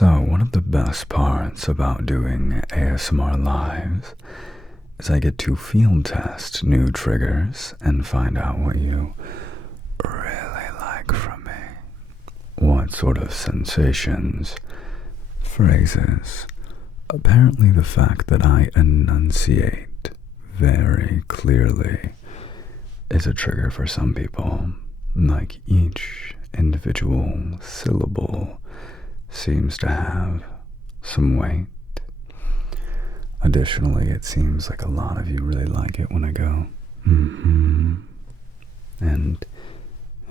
So, one of the best parts about doing ASMR lives is I get to field test new triggers and find out what you really like from me. What sort of sensations, phrases. Apparently the fact that I enunciate very clearly is a trigger for some people. Like each individual syllable seems to have some weight. Additionally, it seems like a lot of you really like it when I go, and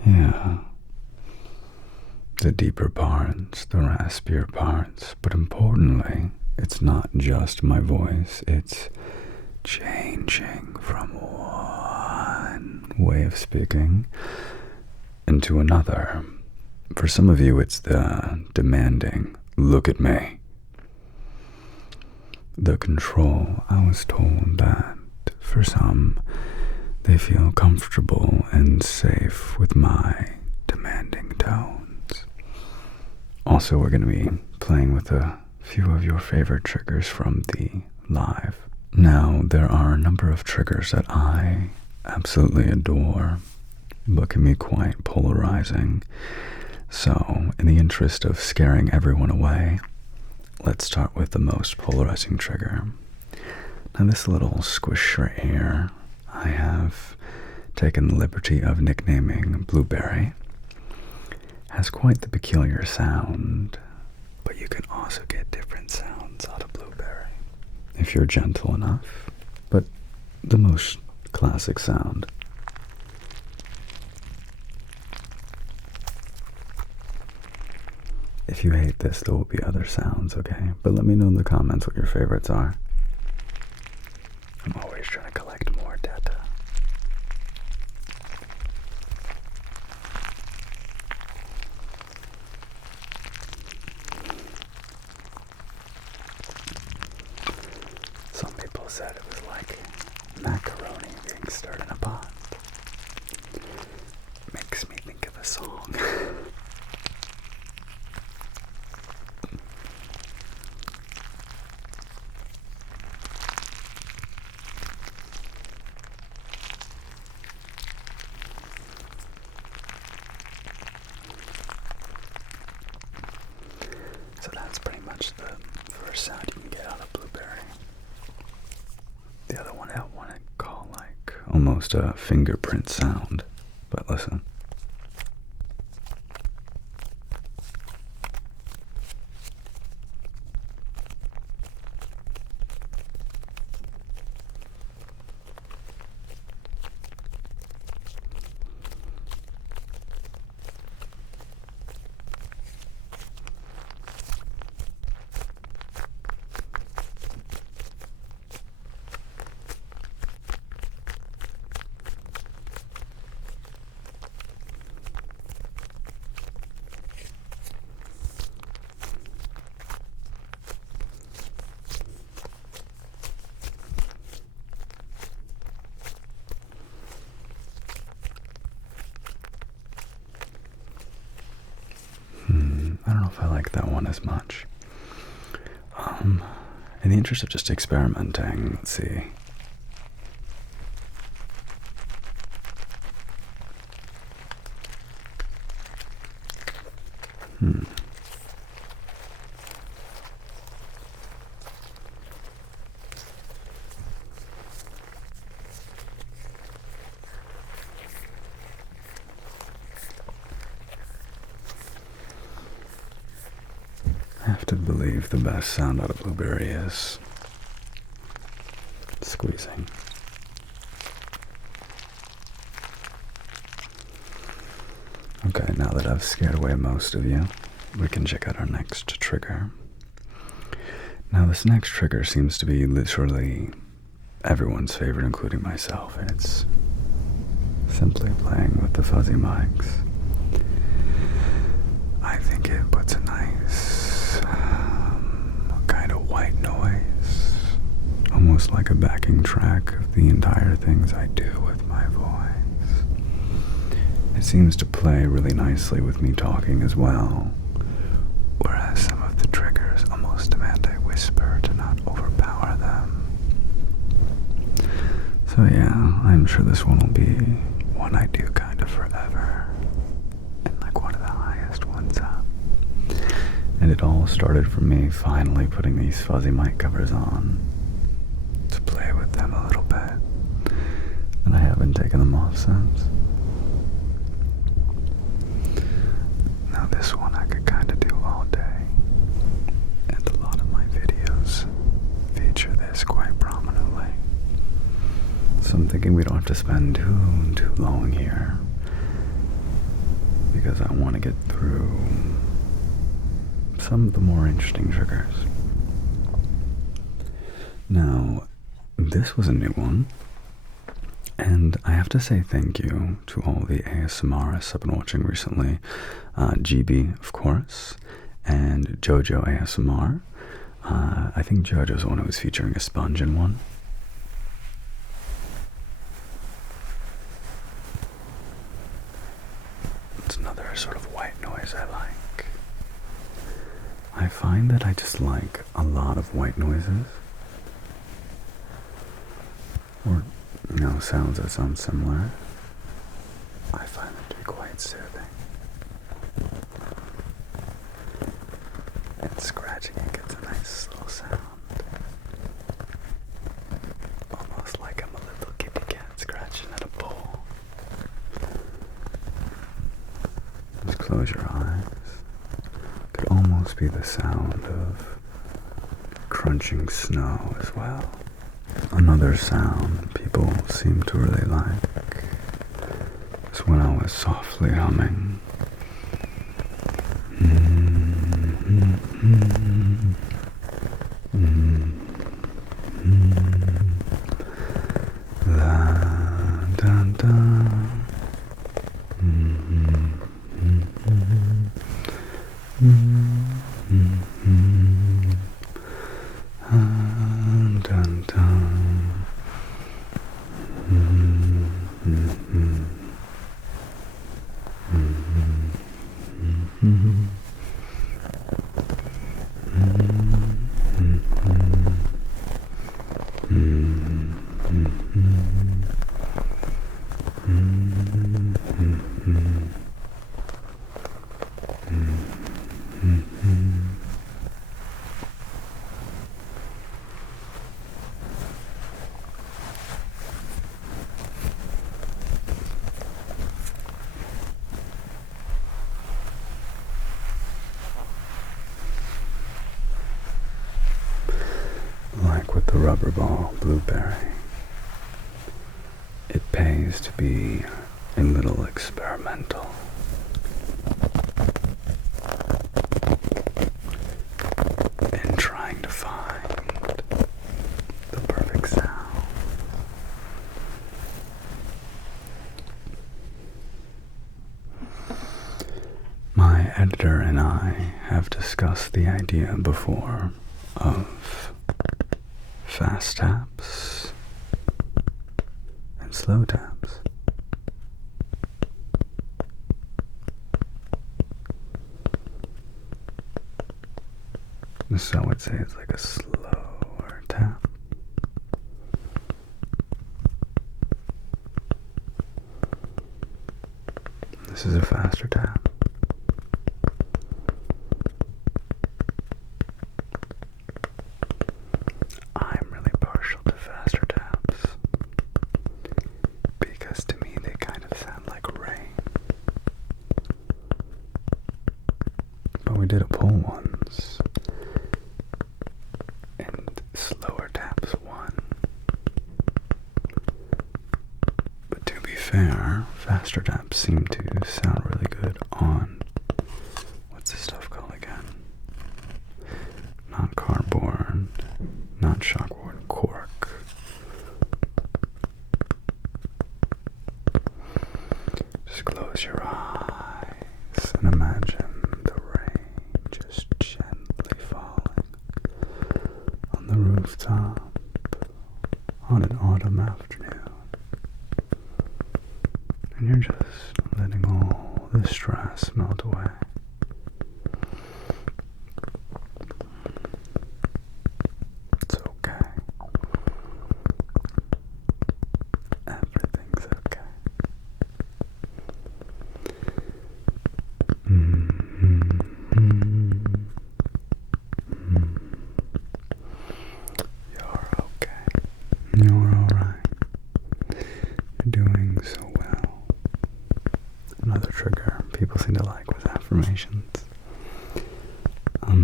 yeah, the deeper parts, the raspier parts, but importantly, it's not just my voice, it's changing from one way of speaking into another. For some of you, it's the demanding, look at me. The control. I was told that for some, they feel comfortable and safe with my demanding tones. Also, we're going to be playing with a few of your favorite triggers from the live. Now, there are a number of triggers that I absolutely adore, but can be quite polarizing. So, in the interest of scaring everyone away, let's start with the most polarizing trigger. Now, this little squisher here, I have taken the liberty of nicknaming Blueberry. Has quite the peculiar sound, but you can also get different sounds out of Blueberry if you're gentle enough. But the most classic sound. If you hate this, there will be other sounds, okay? But let me know in the comments what your favorites are. I'm always trying to collect more data. Some people said it was like macaroni being stirred in a pot. Makes me think of a song. So that's pretty much the first sound you can get out of Blueberry. The other one I want to call like almost a fingerprint sound, but listen. I don't know if I like that one as much. In the interest of just experimenting, let's see. I have to believe the best sound out of Blueberry is squeezing. Okay, now that I've scared away most of you, we can check out our next trigger. Now, this next trigger seems to be literally everyone's favorite, including myself, and it's simply playing with the fuzzy mics. I think it puts a nice kind of white noise, almost like a backing track of the entire things I do with my voice. It seems to play really nicely with me talking as well, whereas some of the triggers So yeah, I'm sure this one will be one I do kind of forever, and like one of the highest ones up. And it all started from me finally putting these fuzzy mic covers on to play with them a little bit, and I haven't taken them off since. Now this one I could kind of do all day, and a lot of my videos feature this quite prominently. So I'm thinking we don't have to spend too long here, because I want to get through some of the more interesting triggers. Now, this was a new one, and I have to say thank you to all the ASMRists I've been watching recently. GB, of course, and JoJo ASMR. I think JoJo's the one who was featuring a sponge in one. It's another sort of white noise I like. I find that I just like a lot of white noises, or, sounds that sound similar. I find them to be quite soothing. And scratching it gets a nice little sound. Almost like I'm a little kitty cat scratching at a bowl. Just close your eyes. Could almost be the sound of crunching snow as well. Another sound people seem to really like is when I was softly humming. Like with the rubber ball blueberry, it pays to be a little experimental. In trying to find the perfect sound. My editor and I have discussed the idea before of fast taps and slow taps. So I would say it's like a slower tap. This is a faster tap. I'm really partial to faster taps because to me they kind of sound like rain. But we did a poll once, and slower taps won. But to be fair, faster taps seem to sound really good on, what's this stuff called again? Not cardboard, not chalkboard, cork. Just close your eyes and imagine the rain just gently falling on the rooftop on an autumn afternoon. And you're just letting all the stress melt away. It's okay.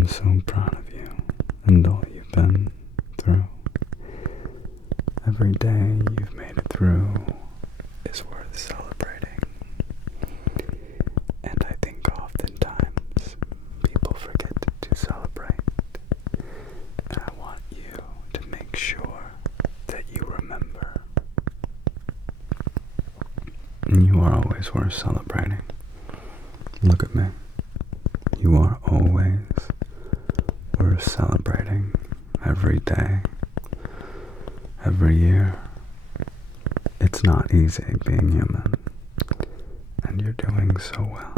I'm so proud of you and all you've been through. Every day you've made it through is worth celebrating. And I think oftentimes people forget to celebrate. And I want you to make sure that you remember. You are always worth celebrating. Look at me. You are always worth celebrating every day, every year. It's not easy being human, and you're doing so well.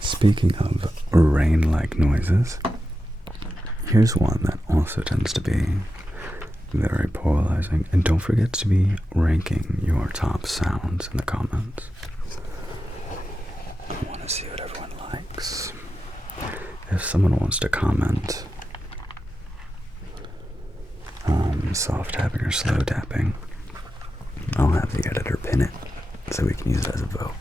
Speaking of rain-like noises, here's one that also tends to be very polarizing. And don't forget to be ranking your top sounds in the comments. I want to see what everyone likes. If someone wants to comment soft tapping or slow tapping, I'll have the editor pin it so we can use it as a vote.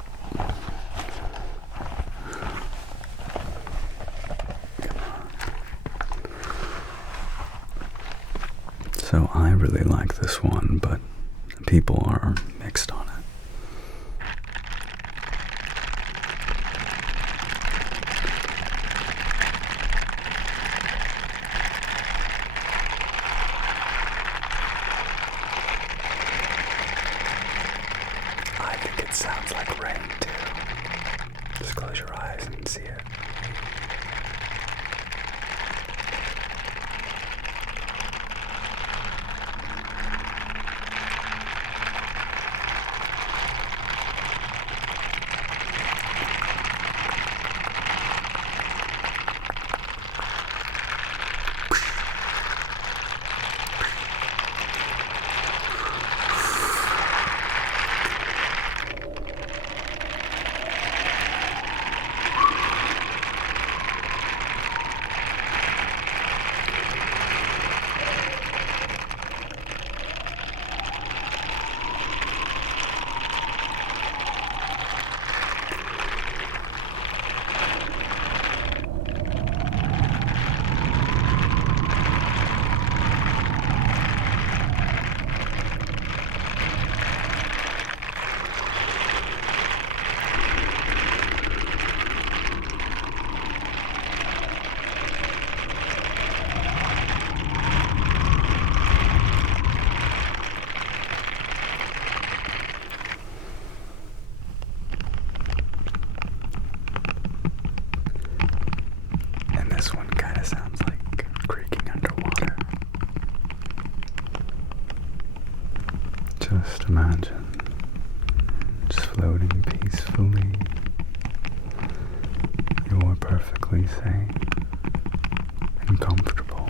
So I really like this one, but people are mixed on it. I think it sounds like rain too. Just close your eyes and see it. This one kind of sounds like creaking underwater. Just imagine just floating peacefully. You're perfectly safe and comfortable.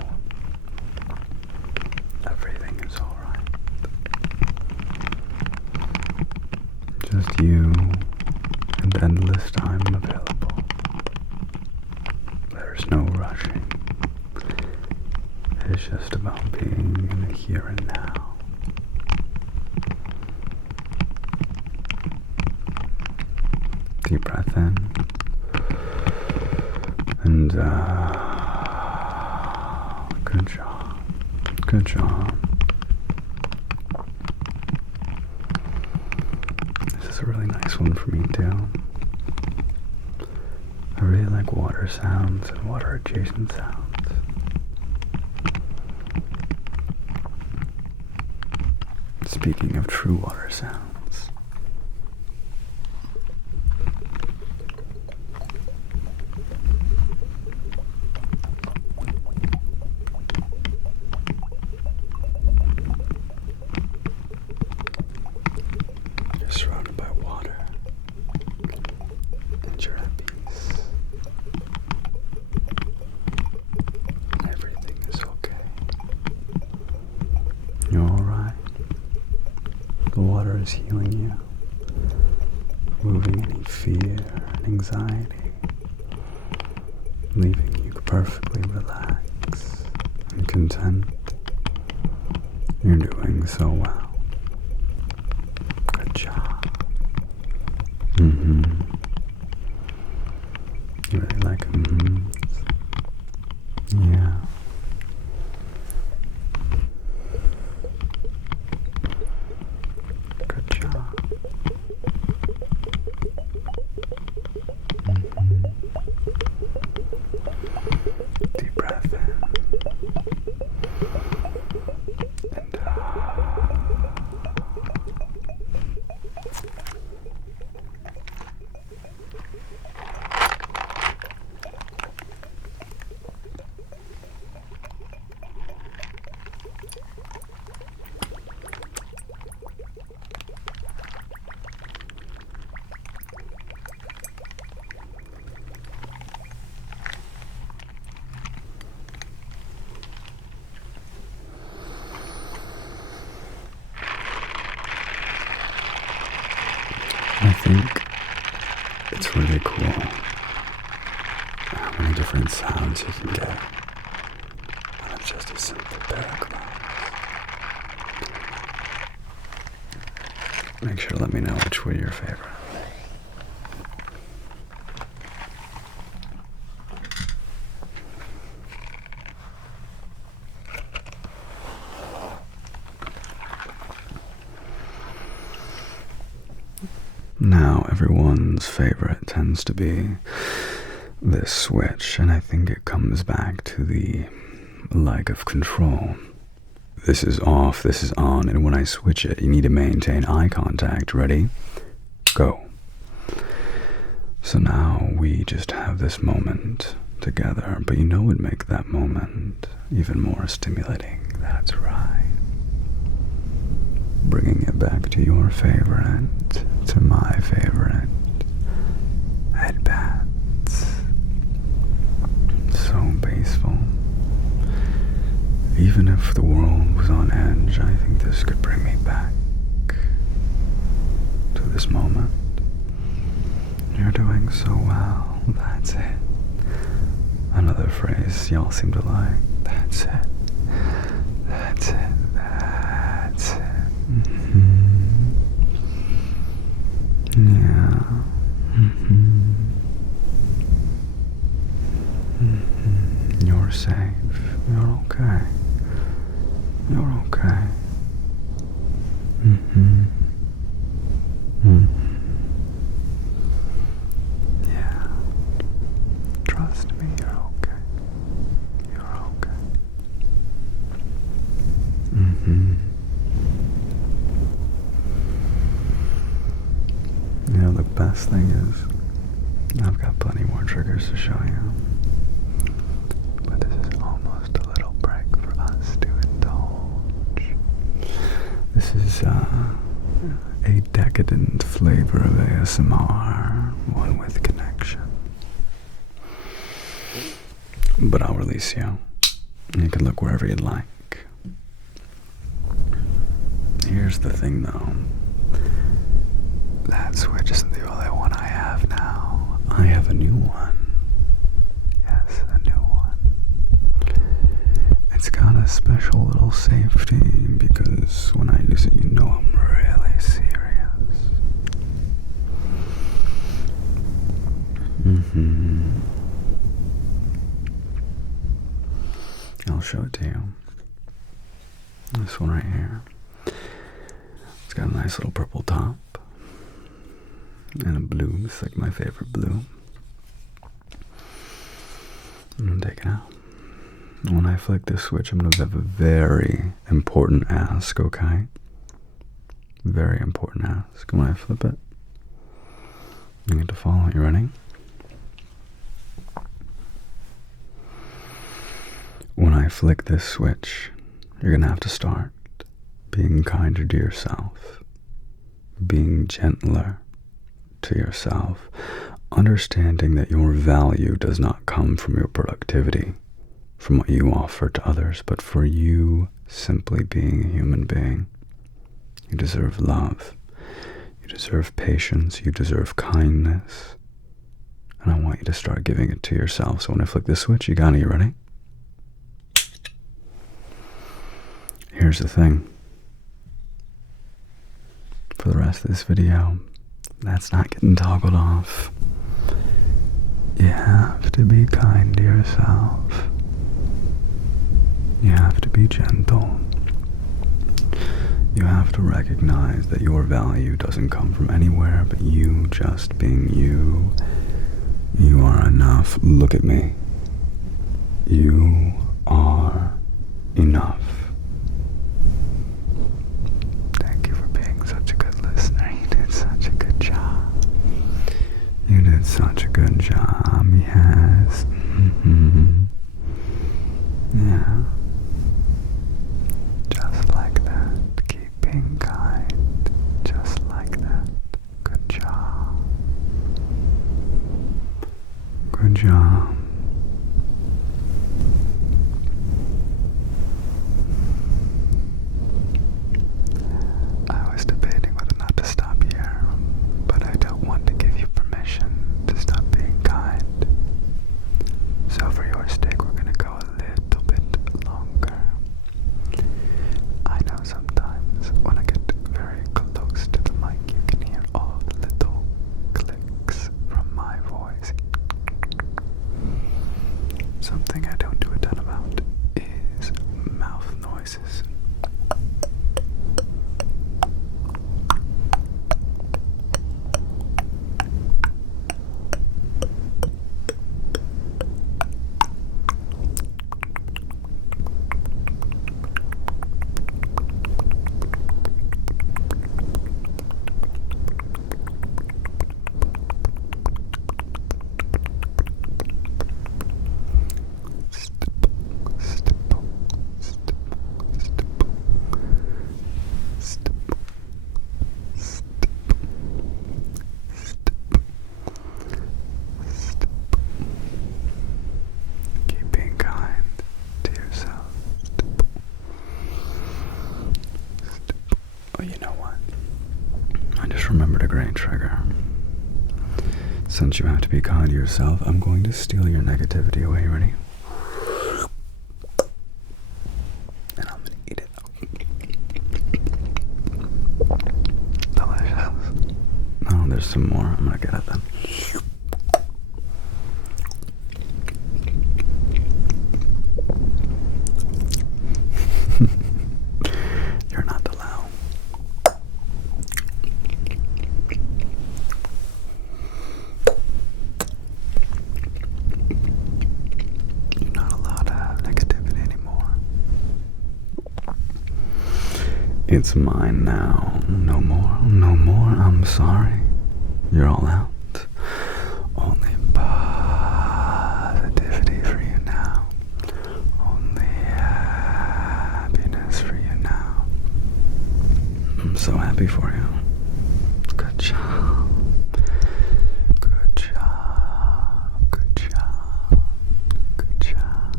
Everything is alright. Just you and endless time available. There's no rushing. It's just about being in the here and now. Deep breath in. And, good job. Good job. This is a really nice one for me, too. I really like water sounds and water adjacent sounds. Speaking of true water sounds, you're surrounded by water and you're at peace. Everything is okay. You're alright. The water is healing you, removing any fear and anxiety, leaving you perfectly relaxed and content. You're doing so well. Good job. You really like Yeah. Good job. Deep breath in. And I think it's really cool how many different sounds you can get out of just a simple pair of gloves. Make sure to let me know which were your favorite. Now, everyone's favorite tends to be this switch, and I think it comes back to the lack of control. This is off, this is on, and when I switch it, you need to maintain eye contact. Ready? Go. So now we just have this moment together, but you know what would make that moment even more stimulating? That's right. Bringing it back to your favorite, to my favorite, headbands. So peaceful. Even if the world was on edge, I think this could bring me back to this moment. You're doing so well. That's it. Another phrase y'all seem to like. That's it. That's it. That's it. Yeah. You're safe. You're okay. You're okay. Yeah. Trust me, you're okay. You're okay. You know, the best thing is, I've got plenty more triggers to show you. But this is almost a little break for us to indulge. This is a decadent flavor of ASMR, one with connection. But I'll release you. You can look wherever you'd like. Here's the thing though. That switch isn't the only one I have now. I have a new one. Yes, a new one. It's got a special little safety because when I use it, you know I'm really serious. I'll show it to you. This one right here. It's got a nice little purple top. And a blue. It's like my favorite blue. I'm gonna take it out. When I flick this switch, I'm gonna have a very important ask, okay? Very important ask. When I flip it, you get to follow. You ready? When I flick this switch, you're gonna have to start being kinder to yourself, being gentler to yourself, understanding that your value does not come from your productivity, from what you offer to others, but for you simply being a human being. You deserve love. You deserve patience. You deserve kindness. And I want you to start giving it to yourself. So when I flick this switch, you got it. You ready? Here's the thing. For the rest of this video, that's not getting toggled off. Yeah. to be kind to yourself. You have to be gentle. You have to recognize that your value doesn't come from anywhere but you just being you. You are enough. Look at me. You are enough. Thank you for being such a good listener. You did such a good job. You did such a good job. Yes. Yeah. Just like that. Keep being kind. Just like that. Good job. Good job. I was debating whether or not to stop here, but I don't want to give you permission to stop being kind. So for your sake, we're going to go a little bit longer. I know sometimes when I get very close to the mic, you can hear all the little clicks from my voice. Something I don't do a ton about is mouth noises. Remembered a great trigger. Since you have to be kind to yourself, I'm going to steal your negativity away. Ready? And I'm gonna eat it. Delicious. Oh, there's some more. I'm gonna get it then. You're not allowed. It's mine now. No more. No more. I'm sorry. You're all out. Only positivity for you now. Only happiness for you now. I'm so happy for you. Good job. Good job. Good job. Good job.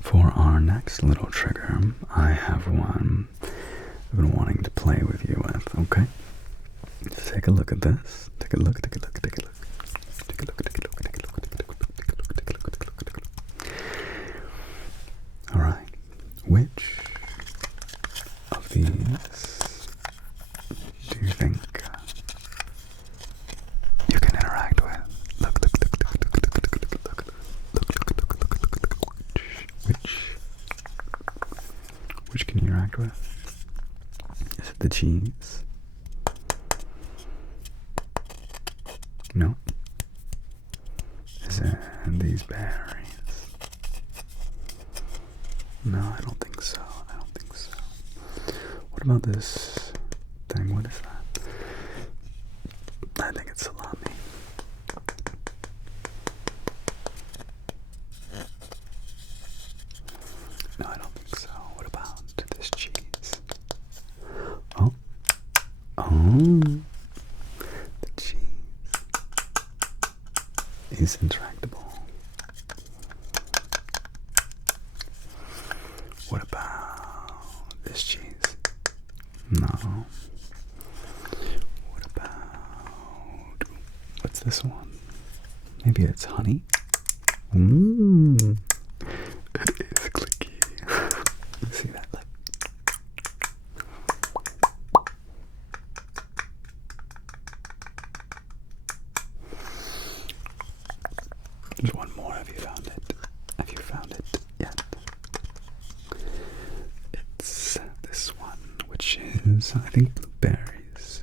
For our next little trigger, I have one I've been wanting to play with you with, okay? Just take a look at this. Take a look, take a look, take a look. Take a look, take a look, take a look, take a look, take a look, take a look, take a look, take a look, take a look. Alright. Which of these do you think you can interact with? Look, look, look, look, look, look, look, look, look, look, look. Which can you interact with? Is it the cheese? No. Is it these berries? No, I don't think so. I don't think so. What about this thing? What is that? I think it's salami. No, I don't think so. What about this cheese? Oh. The cheese is intractable. What about this cheese? No. What about... what's this one? Maybe it's honey? It is clicky. You see that? Look. Or have you found it? Have you found it yet? It's this one, which is, I think, berries.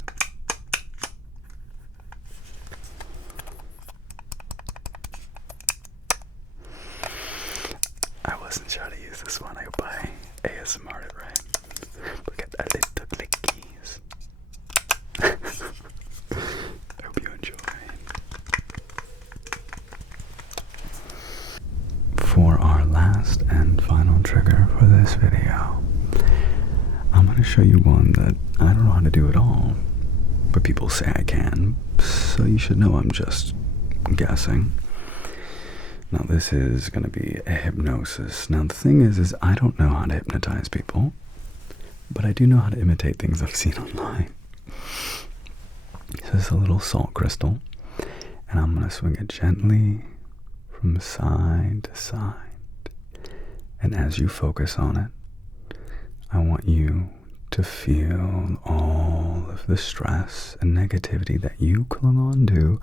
I wasn't sure how to use this one. I hope I ASMR it right. Look at that little clickies. I hope you enjoy. For our last and final trigger for this video, I'm going to show you one that I don't know how to do at all, but people say I can, so you should know I'm just guessing. Now this is going to be a hypnosis. Now the thing is I don't know how to hypnotize people, but I do know how to imitate things I've seen online. This is a little salt crystal, and I'm going to swing it gently from side to side. And as you focus on it, I want you to feel all of the stress and negativity that you clung on to,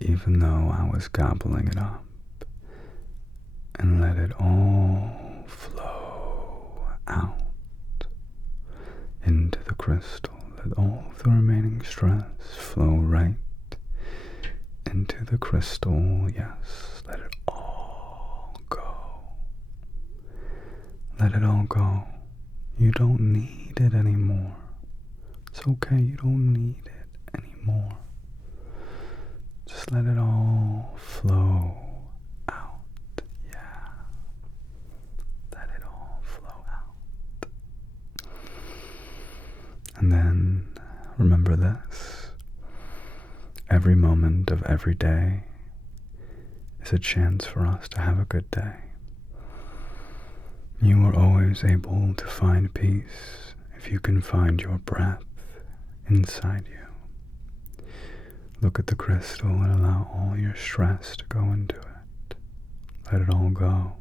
even though I was gobbling it up. And let it all flow out into the crystal. Let all of the remaining stress flow right into the crystal. Yes, let it all go. Let it all go. You don't need it anymore. It's okay, you don't need it anymore. Just let it all flow out. Yeah. Let it all flow out. And then remember this. Every moment of every day is a chance for us to have a good day. You are always able to find peace if you can find your breath inside you. Look at the crystal and allow all your stress to go into it. Let it all go.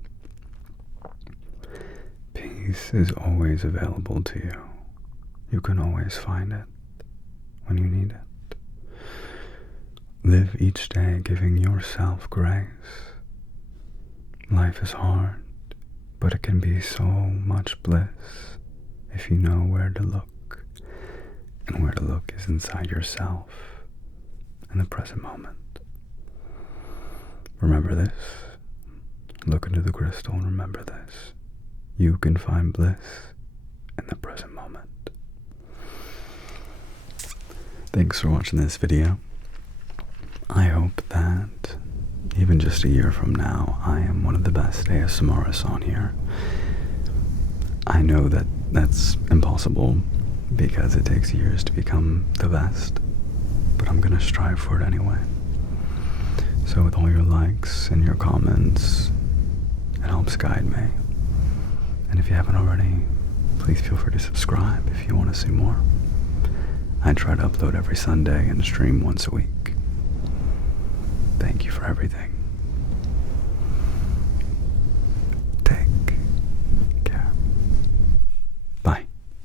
Peace is always available to you. You can always find it when you need it. Live each day giving yourself grace. Life is hard, but it can be so much bliss if you know where to look. And where to look is inside yourself in the present moment. Remember this. Look into the crystal and remember this. You can find bliss in the present moment. Thanks for watching this video. I hope that even just a year from now, I am one of the best ASMRists on here. I know that that's impossible because it takes years to become the best, but I'm gonna strive for it anyway. So with all your likes and your comments, it helps guide me. And if you haven't already, please feel free to subscribe if you want to see more. I try to upload every Sunday and stream once a week. Thank you for everything.